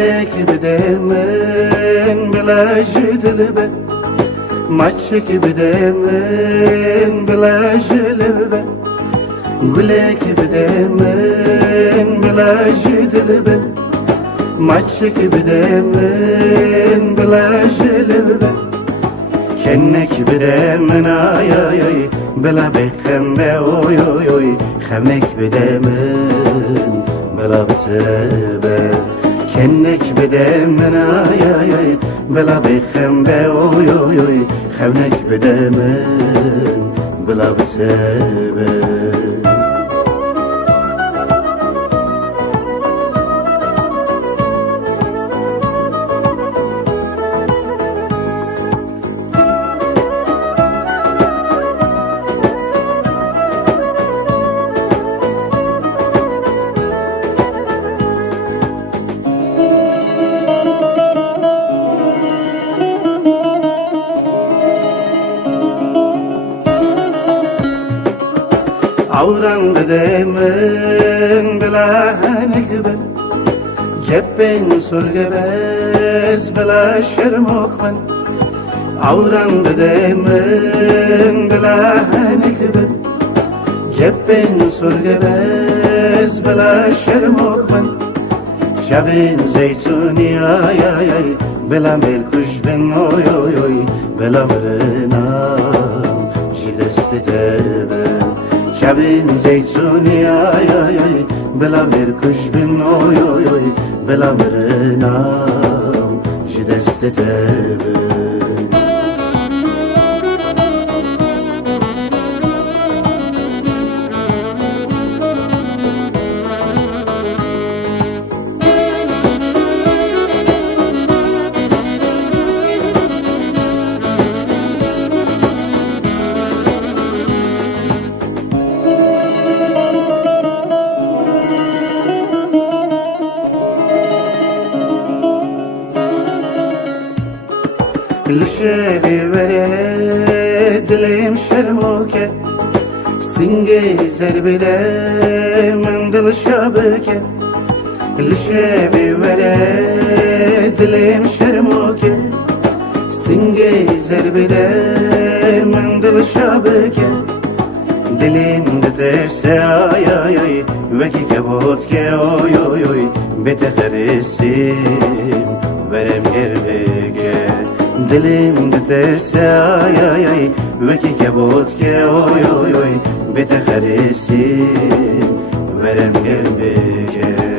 گلک بده من بلا جدلبه مچک بده من بلا جلبه گلک بده من بلا جدلبه مچک بده من بلا جلبه کنک بده من آی آی آی بلا بخمه اوی اوی اوی خمک بده من بلا بتبه کنک بده من آی آی آی بلا بخمه اوی اوی اوی خمک بده من بلا بتبه عوران بده من بلا هنگبن گپن سرگه بز بلا شرموک من عوران بده من بلا هنگبن گپن سرگه بز بلا شرموک من شبین زیتونی آی آی آی بلا ملکوش بن اوی اوی اوی بلا مرنام جلست تبن شبین زیتونی آی آی آی بلا مرکوش بن اوی اوی اوی بلا مرنام جدست تبن لشبي ورد ليم شرموكه سنجي زربده من دل شابكه لشبي ورد ليم شرموكه سنجي زربده من دل شابكه دلیم دترسه آی آی آی وکی کبوت که اوی اوی اوی بتخرسیم ورم گربگه دلیم دترسه آی آی آی وکی کبوت که اوی اوی اوی بتخرسیم ورم گربگه